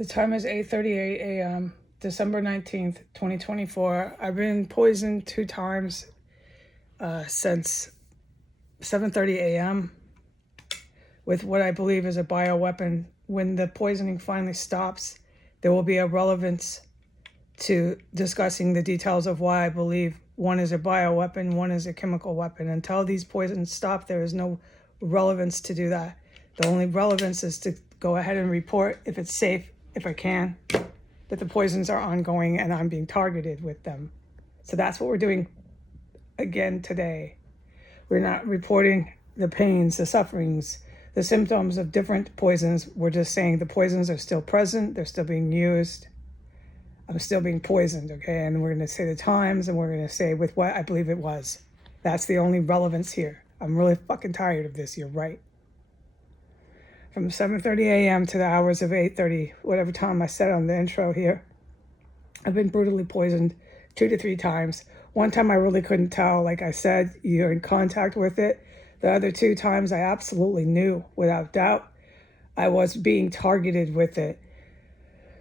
The time is 8:38 a.m., December 19th, 2024. I've been poisoned 2 times since 7:30 a.m. with what I believe is a bioweapon. When the poisoning finally stops, there will be a relevance to discussing the details of why I believe one is a bioweapon, one is a chemical weapon. Until these poisons stop, there is no relevance to do that. The only relevance is to go ahead and report, if it's safe, if I can, that the poisons are ongoing and I'm being targeted with them. So that's what we're doing again today. We're not reporting the pains, the sufferings, the symptoms of different poisons. We're just saying the poisons are still present, they're still being used. I'm still being poisoned, okay? And we're going to say the times, and we're going to say with what I believe it was. That's the only relevance here. I'm really fucking tired of this, you're right. From 7:30 a.m. to the hours of 8:30, whatever time I said on the intro here, I've been brutally poisoned 2 to 3 times. One time I really couldn't tell. Like I said, you're in contact with it. The other 2 times I absolutely knew, without doubt, I was being targeted with it.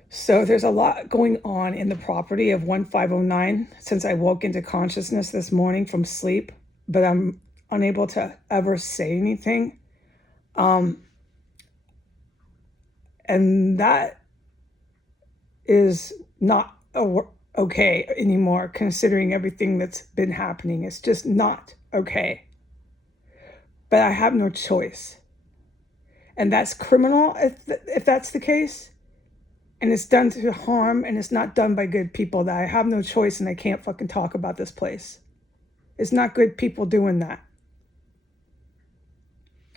So there's a lot going on in the property of 1509 since I woke into consciousness this morning from sleep, but I'm unable to ever say anything. And that is not okay anymore, considering everything that's been happening. It's just not okay. But I have no choice. And that's criminal if that's the case. And it's done to harm, and it's not done by good people. That I have no choice, and I can't fucking talk about this place. It's not good people doing that.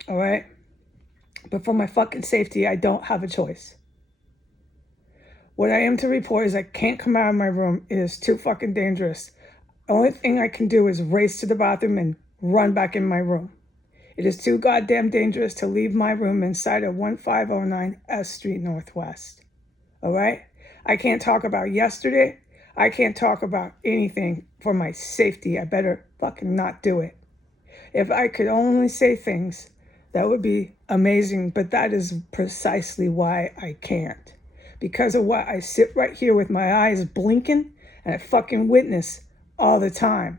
All right? But for my fucking safety, I don't have a choice. What I am to report is I can't come out of my room. It is too fucking dangerous. The only thing I can do is race to the bathroom and run back in my room. It is too goddamn dangerous to leave my room inside of 1509 S Street Northwest. All right? I can't talk about yesterday. I can't talk about anything for my safety. I better fucking not do it. If I could only say things, that would be amazing, but that is precisely why I can't. Because of what I sit right here with my eyes blinking and I fucking witness all the time.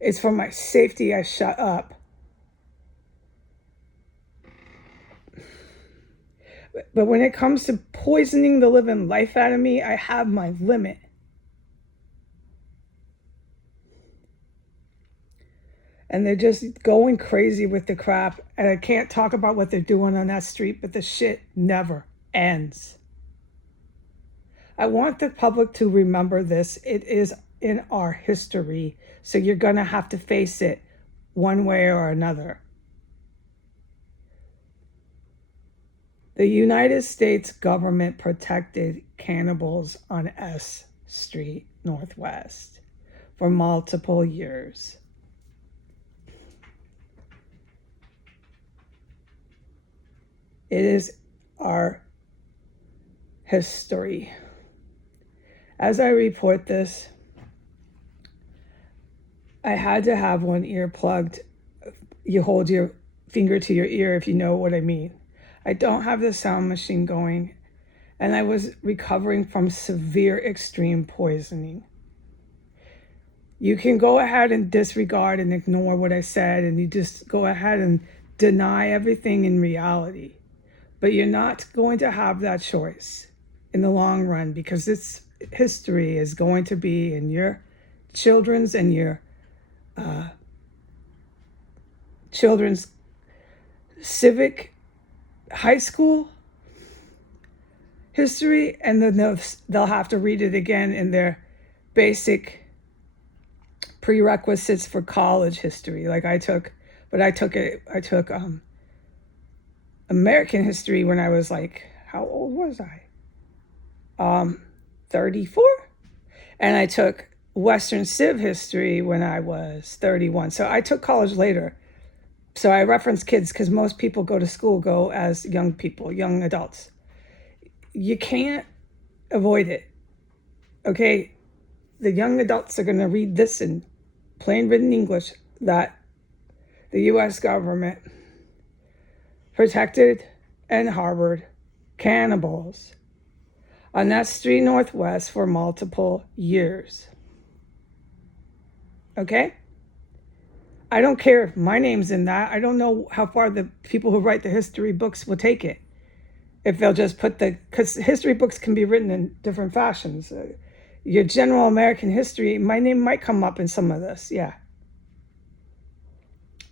It's for my safety I shut up. But when it comes to poisoning the living life out of me, I have my limit. And they're just going crazy with the crap. And I can't talk about what they're doing on that street, but the shit never ends. I want the public to remember this. It is in our history. So you're going to have to face it one way or another. The United States government protected cannibals on S Street Northwest for multiple years. It is our history. As I report this, I had to have one ear plugged. You hold your finger to your ear if you know what I mean. I don't have the sound machine going, and I was recovering from severe extreme poisoning. You can go ahead and disregard and ignore what I said, and you just go ahead and deny everything in reality. But you're not going to have that choice in the long run, because this history is going to be in your children's and your children's civic high school history, and then they'll have to read it again in their basic prerequisites for college history. Like I took American history when I was like, how old was I? 34? And I took Western Civ history when I was 31. So I took college later. So I reference kids because most people go as young people, young adults. You can't avoid it, okay? The young adults are going to read this in plain written English, that the U.S. government protected and harbored cannibals on that street northwest for multiple years. Okay? I don't care if my name's in that. I don't know how far the people who write the history books will take it. If they'll just put because history books can be written in different fashions. Your general American history, my name might come up in some of this, yeah.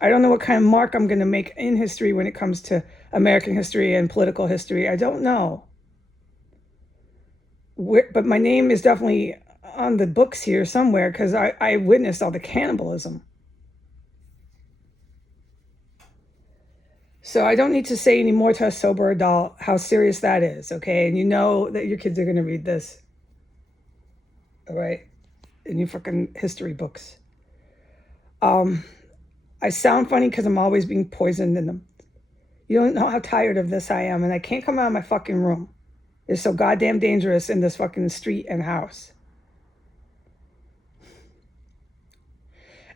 I don't know what kind of mark I'm going to make in history when it comes to American history and political history. I don't know. But my name is definitely on the books here somewhere because I witnessed all the cannibalism. So I don't need to say any more to a sober adult how serious that is, okay? And you know that your kids are going to read this, all right? In your fucking history books. I sound funny because I'm always being poisoned in them. You don't know how tired of this I am, and I can't come out of my fucking room. It's so goddamn dangerous in this fucking street and house.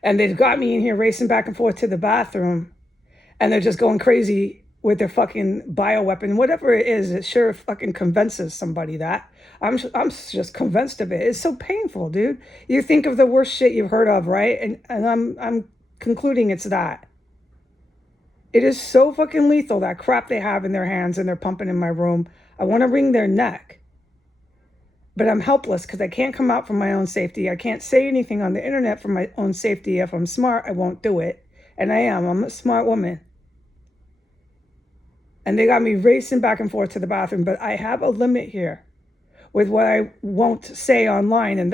And they've got me in here racing back and forth to the bathroom, and they're just going crazy with their fucking bioweapon. Whatever it is, it sure fucking convinces somebody that. I'm just convinced of it. It's so painful, dude. You think of the worst shit you've heard of, right? And I'm concluding it's that. It is so fucking lethal, that crap they have in their hands and they're pumping in my room. I want to wring their neck. But I'm helpless because I can't come out for my own safety. I can't say anything on the internet for my own safety. If I'm smart, I won't do it. And I am. I'm a smart woman. And they got me racing back and forth to the bathroom. But I have a limit here with what I won't say online. And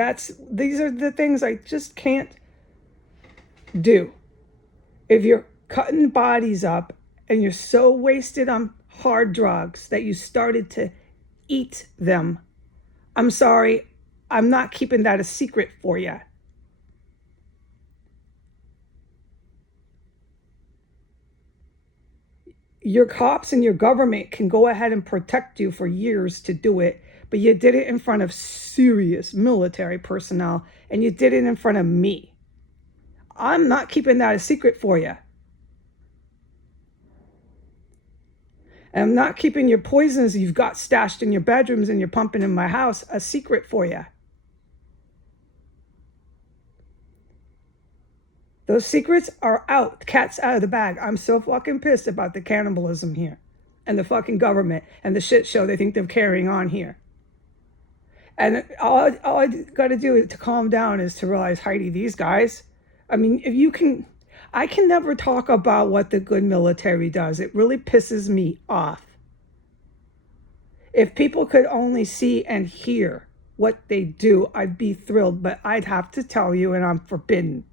these are the things I just can't do. If you're cutting bodies up and you're so wasted on hard drugs that you started to eat them, I'm sorry, I'm not keeping that a secret for you. Your cops and your government can go ahead and protect you for years to do it, but you did it in front of serious military personnel, and you did it in front of me. I'm not keeping that a secret for you. And I'm not keeping your poisons you've got stashed in your bedrooms and you're pumping in my house a secret for you. Those secrets are out. The cat's out of the bag. I'm so fucking pissed about the cannibalism here and the fucking government and the shit show they think they're carrying on here. And all I got to do to calm down is to realize, Heidi, these guys, I mean, if you can... I can never talk about what the good military does. It really pisses me off. If people could only see and hear what they do, I'd be thrilled, but I'd have to tell you, and I'm forbidden.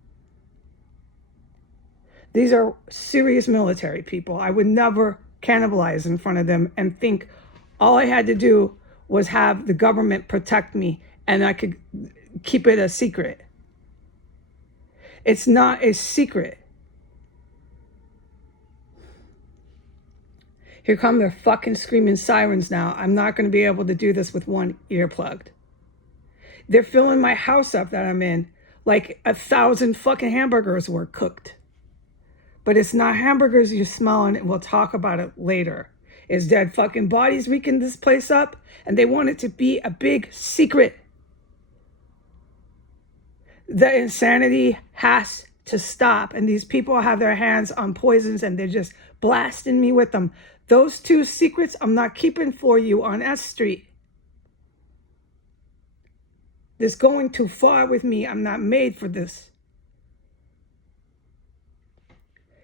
These are serious military people. I would never cannibalize in front of them and think all I had to do was have the government protect me and I could keep it a secret. It's not a secret. Here come their fucking screaming sirens now. I'm not going to be able to do this with one ear plugged. They're filling my house up that I'm in like 1,000 fucking hamburgers were cooked. But it's not hamburgers you're smelling, and we'll talk about it later. It's dead fucking bodies reeking this place up, and they want it to be a big secret. The insanity has to stop, and these people have their hands on poisons, and they're just blasting me with them. Those two secrets I'm not keeping for you on S Street. This going too far with me. I'm not made for this.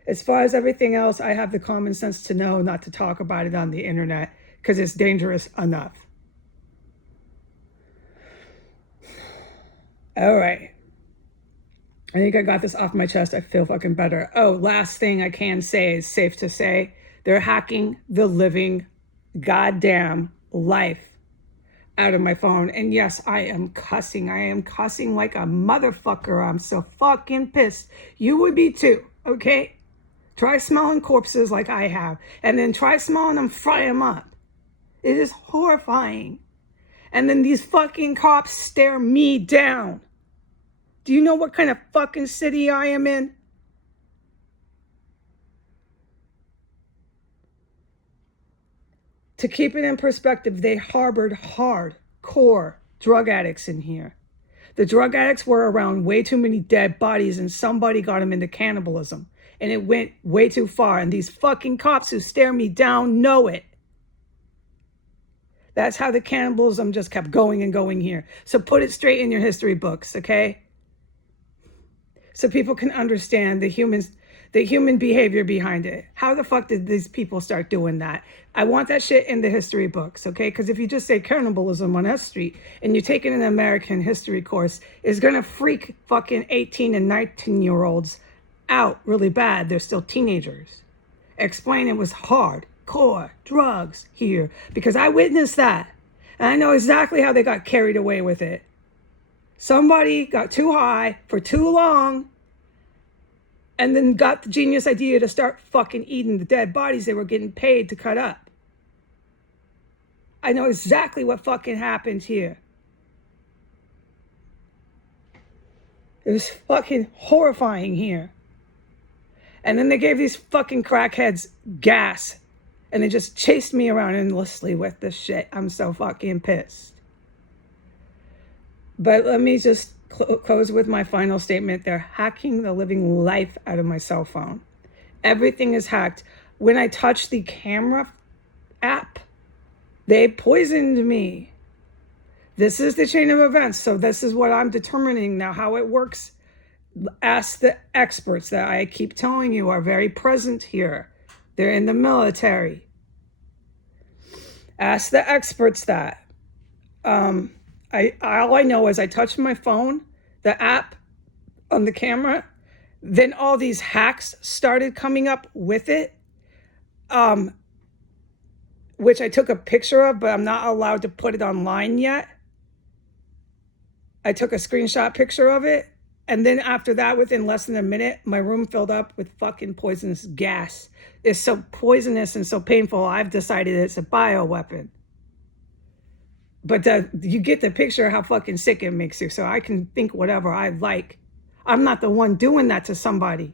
As far as everything else, I have the common sense to know not to talk about it on the internet because it's dangerous enough. All right. I think I got this off my chest. I feel fucking better. Oh, last thing I can say is safe to say, they're hacking the living goddamn life out of my phone. And yes, I am cussing. I am cussing like a motherfucker. I'm so fucking pissed. You would be too, okay? Try smelling corpses like I have, and then try smelling them, fry them up. It is horrifying. And then these fucking cops stare me down. Do you know what kind of fucking city I am in? To keep it in perspective, they harbored hardcore drug addicts in here. The drug addicts were around way too many dead bodies, and somebody got them into cannibalism. And it went way too far. And these fucking cops who stare me down know it. That's how the cannibalism just kept going and going here. So put it straight in your history books, okay? So people can understand the human behavior behind it. How the fuck did these people start doing that? I want that shit in the history books, okay? Because if you just say cannibalism on S Street and you're taking an American history course, it's going to freak fucking 18 and 19-year-olds out really bad. They're still teenagers. Explain it was hardcore drugs here because I witnessed that. And I know exactly how they got carried away with it. Somebody got too high for too long and then got the genius idea to start fucking eating the dead bodies they were getting paid to cut up. I know exactly what fucking happened here. It was fucking horrifying here. And then they gave these fucking crackheads gas. And they just chased me around endlessly with this shit. I'm so fucking pissed. But let me just close with my final statement. They're hacking the living life out of my cell phone. Everything is hacked. When I touch the camera app, they poisoned me. This is the chain of events. So this is what I'm determining now, how it works. Ask the experts that I keep telling you are very present here. They're in the military. Ask the experts that. All I know is I touched my phone, the app on the camera, then all these hacks started coming up with it, which I took a picture of, but I'm not allowed to put it online yet. I took a screenshot picture of it. And then after that, within less than a minute, my room filled up with fucking poisonous gas. It's so poisonous and so painful, I've decided it's a bioweapon. But you get the picture of how fucking sick it makes you, so I can think whatever I like. I'm not the one doing that to somebody.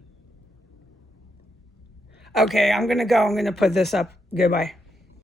Okay, I'm going to go. I'm going to put this up. Goodbye.